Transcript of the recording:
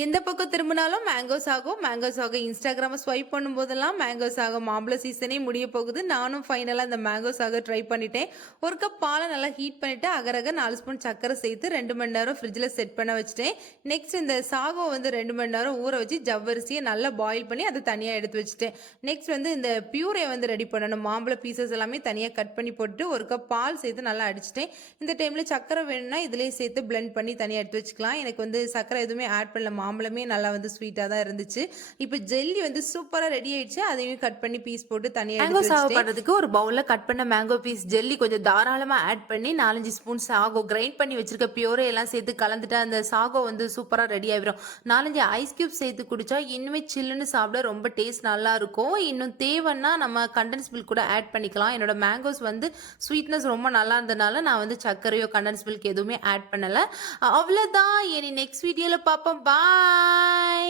எந்த பக்கம் திரும்பினாலும் மேங்கோ சாகோ, மேங்கோ சாகோ. இன்ஸ்டாகிராம ஸ்வைப் பண்ணும்போதெல்லாம் மேங்கோ சாகோ. மாம்பழ சீசனே முடிய போகுது. நானும் ஃபைனலா இந்த மேங்கோ சாகோ ட்ரை பண்ணிட்டேன். 1 கப் பால நல்லா ஹீட் பண்ணிட்டு, அகரக 4 ஸ்பூன் சர்க்கரை சேர்த்து 2 மணி நேரம் ஃப்ரிட்ஜ்ல செட் பண்ண வச்சுட்டேன். நெக்ஸ்ட் இந்த சாகோ 2 மணி நேரம் ஊற வச்சு ஜவ்வரிசிய நல்லா பாயில் பண்ணி அத தனியா எடுத்து வச்சுட்டேன். நெக்ஸ்ட் இந்த பியூரே ரெடி பண்ணணும். மாம்பழ பீசஸ் எல்லாமே தனியா கட் பண்ணி போட்டு 1 கப் பால் சேர்த்து நல்லா அடிச்சுட்டேன். இந்த டைம்ல சர்க்கரை வேணும்னா இதிலேயே சேர்த்து பிளெண்ட் பண்ணி தனியா எடுத்து வச்சுக்கலாம். எனக்கு சர்க்கரை எதுவுமே ஆட் பண்ணல. மாம்பழமே நல்லா ஸ்வீட்டா தான் இருந்துச்சு. இப்போ ஜெல்லி சூப்பரா ரெடி ஆயிடுச்சு. அதையும் கட் பண்ணி பீஸ் போட்டு தனியா மேங்கோ எடுத்து சாகோ வச்சுட்டேன். பண்றதுக்கு ஒரு பவுல்ல கட் பண்ண மேங்கோ பீஸ் ஜெல்லி கொஞ்சம் தாராளமா ஆட் பண்ணி 4, 5 ஸ்பூன் சாகோ கிரைண்ட் பண்ணி வச்சிருக்க பியூரே எல்லாம் சேர்த்து கலந்துட்டு அந்த சாகோ சூப்பரா ரெடி ஆயிரும். 4, 5 ஐஸ் கியூப் சேர்த்து குடிச்சா இன்னுமே சில்லுன்னு சாப்பிட ரொம்ப டேஸ்ட் நல்லா இருக்கும். இன்னும் தேவைன்னா நம்ம கண்டென்ஸ் மில்க் கூட ஆட் பண்ணிக்கலாம். என்னோட மேங்கோஸ் ஸ்வீட்னஸ் ரொம்ப நல்லா இருந்தனால நான் சர்க்கரையோ கண்டென்ஸ் மில்க் எதுவுமே ஆட் பண்ணல. அவ்வளவுதான். இனி நெக்ஸ்ட் வீடியோல பார்ப்போம். பாய்.